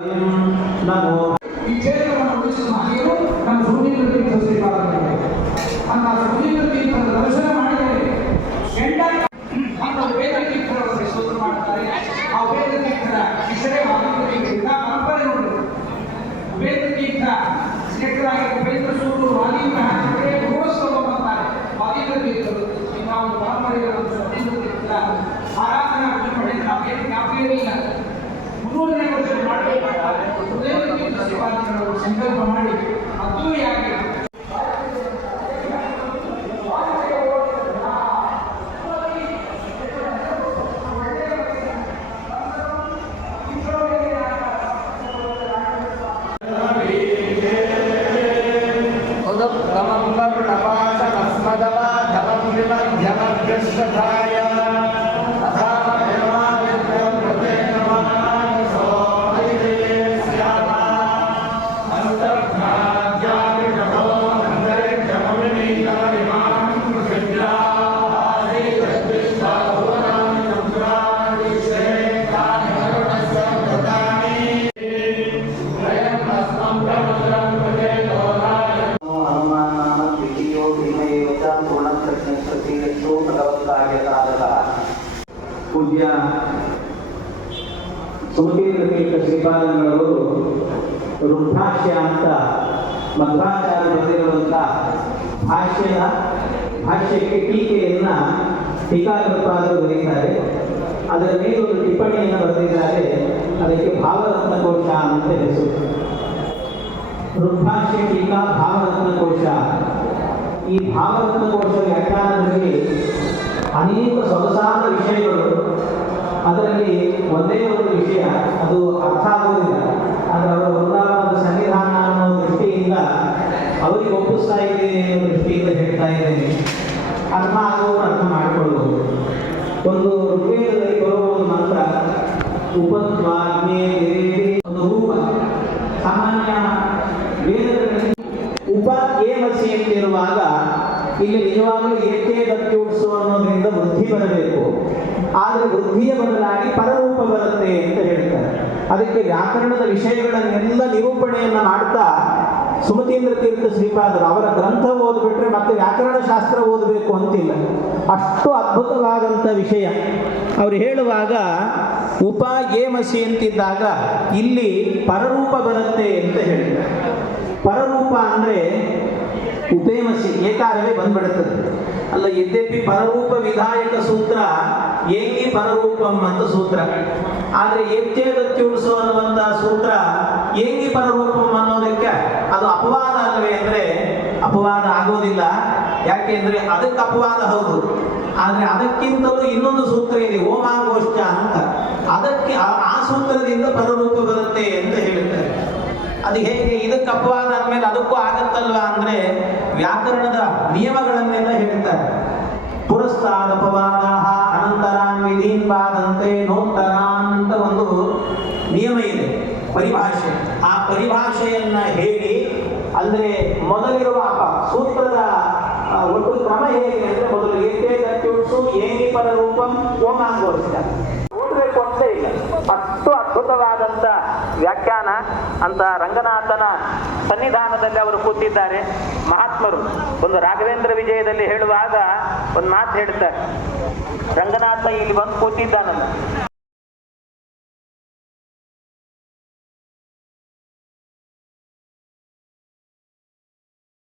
ಈ ಕ್ಷೇತ್ರವನ್ನು ಉಳಿಸುವ ಮಹನೀಯರು ನಮ್ಮ ಸುಮತೀಂದ್ರ ತೀರ್ಥ ಶ್ರೀಪಾದಂಗಳಿದ್ದಾರೆ. ಅಂತ ಸುಮತೀಂದ್ರ ತೀರ್ಥರ ದರ್ಶನ ಮಾಡಿದರೆ ಅಂತ ವೇದ ತೀರ್ಥರವರಿಗೆ ಸ್ತೋತ್ರ ಮಾಡುತ್ತಾರೆ. ಆ ವೇದ ತೀರ್ಥರ ಶಿಷ್ಯರೇ ವಾದೀಂದ್ರ ತೀರ್ಥರಿಂದ ಪರಂಪರೆ ನೋಡಿದರು. ವೇದ ತೀರ್ಥ ಶಿಷ್ಯರಾಗಿ ಉಪೇಂದ್ರ ಸೂರು ವಾದೀಂದ್ರ ಶಿಷ್ಯರೇ ಭೂಗೋತ್ಸವ ಅಂತಾರೆ. ವಾದೀಂದ್ರ ತೀರ್ಥರು ಇಂಥ ಒಂದು ಪರಂಪರೆಗಳನ್ನು ಸುಮತೀಂದ್ರ ತೀರ್ಥರ ಆರಾಧನಾ ಪಡೆದ ನಾವೇನು ಜ್ಞಾಪಕವಿಲ್ಲ. 300ನೇ ವರ್ಷ ಮಾಡಬೇಕಾದ್ರೆ ಶಿವಾಜಿಗಳು ಸಂಕಲ್ಪ ಮಾಡಿ ಅದ್ದೂರಿಯಾಗಿ ಪೂಜ್ಯ ಸುಮತೀಂದ್ರ ತೀರ್ಥ ಶ್ರೀಪಾದಂಗಳವರು ರುದ್ರಾಕ್ಷ್ಯ ಅಂತ ಮಧ್ವಾಚಾರ್ಯ ಬರೆದಿರುವಂಥ ಭಾಷ್ಯಕ್ಕೆ ಟೀಕೆಯನ್ನು ಟೀಕಾಕೃಪಾದರು ಬರೀತಾರೆ. ಅದರ ಮೇಲೆ ಒಂದು ಟಿಪ್ಪಣಿಯನ್ನು ಬರೆದಿದ್ದಾರೆ. ಅದಕ್ಕೆ ಭಾವರತ್ನಕೋಶ ಅಂತ ಹೆಸರು. ರುದ್ರಾಕ್ಷ್ಯ ಟೀಕಾ ಭಾವರತ್ನಕೋಶ. ಈ ಭಾವರತ್ನಕೋಶ ವ್ಯಾಖ್ಯಾನದಲ್ಲಿ ಅನೇಕ ಸೊಗಸಾದ ವಿಷಯಗಳು. ಅದರಲ್ಲಿ ಒಂದೇ ಒಂದು ವಿಷಯ ಅದು ಅರ್ಥ ಆಗುವುದಿಲ್ಲ. ಆದರೆ ಅವರ ವೃಂದಾವನದ ಸನ್ನಿಧಾನ ಅನ್ನೋ ದೃಷ್ಟಿಯಿಂದ ಅವರಿಗೆ ಒಪ್ಪಿಸ್ತಾ ಇದ್ದೇನೆ ಅನ್ನೋ ದೃಷ್ಟಿಯಿಂದ ಹೇಳ್ತಾ ಇದ್ದೇನೆ. ಅರ್ಥ ಆಗುವುದು ಅರ್ಥ ಮಾಡಿಕೊಳ್ಳಬಹುದು. ಒಂದು ಋಗ್ವೇದದಲ್ಲಿ ಬರುವ ಒಂದು ಮಂತ್ರ ಉಪದ್ವಾಜ್ಞೆ ಒಂದು ರೂಪ. ಸಾಮಾನ್ಯ ವೇದಗಳಲ್ಲಿ ಉಪ ಏಮಸಿ ಅಂತಿರುವಾಗ ಇಲ್ಲಿ ನಿಜವಾಗಲೂ ಏಕೇದತ್ಯೂಡ್ಸು ಅನ್ನೋದ್ರಿಂದ ವೃದ್ಧಿ ಬರಬೇಕು. ಆದರೆ ವೃದ್ಧಿಯ ಬದಲಾಗಿ ಪರರೂಪ ಬರುತ್ತೆ ಅಂತ ಹೇಳ್ತಾರೆ. ಅದಕ್ಕೆ ವ್ಯಾಕರಣದ ವಿಷಯಗಳನ್ನೆಲ್ಲ ನಿರೂಪಣೆಯನ್ನು ಮಾಡ್ತಾ ಸುಮತೀಂದ್ರ ತೀರ್ಥ ಶ್ರೀಪಾದರು ಅವರ ಗ್ರಂಥ ಓದ್ಬಿಟ್ರೆ ಮತ್ತೆ ವ್ಯಾಕರಣ ಶಾಸ್ತ್ರ ಓದಬೇಕು ಅಂತಿಲ್ಲ. ಅಷ್ಟು ಅದ್ಭುತವಾದಂಥ ವಿಷಯ. ಅವರು ಹೇಳುವಾಗ ಉಪ ಏಮಸಿ ಅಂತಿದ್ದಾಗ ಇಲ್ಲಿ ಪರರೂಪ ಬರುತ್ತೆ ಅಂತ ಹೇಳ್ತಾರೆ. ಪರರೂಪ ಅಂದರೆ ಉಪೇಮಸಿ ಏಕಾರವೇ ಬಂದ್ಬಿಡುತ್ತದೆ. ಅಲ್ಲ, ಯದ್ಯಪಿ ಪರರೂಪ ವಿಧಾಯಕ ಸೂತ್ರ ಏಂಗಿ ಪರರೂಪಂ ಅಂತ ಸೂತ್ರ. ಆದರೆ ಎಚ್ಚೇದತ್ಯುಡ್ಸು ಅನ್ನುವಂಥ ಸೂತ್ರ ಏಂಗಿ ಪರರೂಪಂ ಅನ್ನೋದಕ್ಕೆ ಅದು ಅಪವಾದ ಅಲ್ಲವೇ ಅಂದರೆ ಅಪವಾದ ಆಗೋದಿಲ್ಲ. ಯಾಕೆಂದರೆ ಅದಕ್ಕೆ ಅಪವಾದ ಹೌದು. ಆದರೆ ಅದಕ್ಕಿಂತಲೂ ಇನ್ನೊಂದು ಸೂತ್ರ ಇದೆ, ಓಮಾಗೋಷ್ಠ ಅಂತ. ಅದಕ್ಕೆ ಆ ಸೂತ್ರದಿಂದ ಪರರೂಪ ಬರುತ್ತೆ ಅಂತ ಹೇಳ್ತಾರೆ. ಅದು ಹೇಗೆ? ಇದಕ್ಕೆ ಅಪವಾದ ಆದ್ಮೇಲೆ ಅದಕ್ಕೂ ಆಗತ್ತಲ್ವಾ ಅಂದರೆ ವ್ಯಾಕರಣದ ನಿಯಮಗಳನ್ನೆಲ್ಲ ಹೇಳ್ತಾರೆ. ಪುರಸ್ತಾದ ಅಪವಾದ ಅನಂತರಾನ್ ವಿಧೀನ್ ಬಾದಂತೆ ನೋತ್ತರಾನ್ ಅಂತ ಒಂದು ನಿಯಮ ಇದೆ, ಪರಿಭಾಷೆ. ಆ ಪರಿಭಾಷೆಯನ್ನ ಹೇಳಿ ಅಂದರೆ ಮೊದಲಿರುವ ಸೂತ್ರದ ಒಟ್ಟು ಕ್ರಮ ಹೇಗೆ ಅಂದರೆ ಮೊದಲು ಏಕೇದತ್ಯುಡ್ಸು ಏಂಗಿ ಪರರೂಪಂ ಓಮಾಗೋಷ್ಠ ಓದಬೇಕು ಅಂತ ಇಲ್ಲ. ಅಷ್ಟು ಅದ್ಭುತವಾದಂಥ ವ್ಯಾಖ್ಯಾನ. ಅಂತ ರಂಗನಾಥನ ಸನ್ನಿಧಾನದಲ್ಲಿ ಅವರು ಕೂತಿದ್ದಾರೆ ಮಹಾತ್ಮರು. ಒಂದು ರಾಘವೇಂದ್ರ ವಿಜಯದಲ್ಲಿ ಹೇಳುವಾಗ ಒಂದು ಮಾತು ಹೇಳ್ತಾರೆ, ರಂಗನಾಥ ಇಲ್ಲಿ ಬಂದು ಕೂತಿದ್ದಾನಲ್ಲ,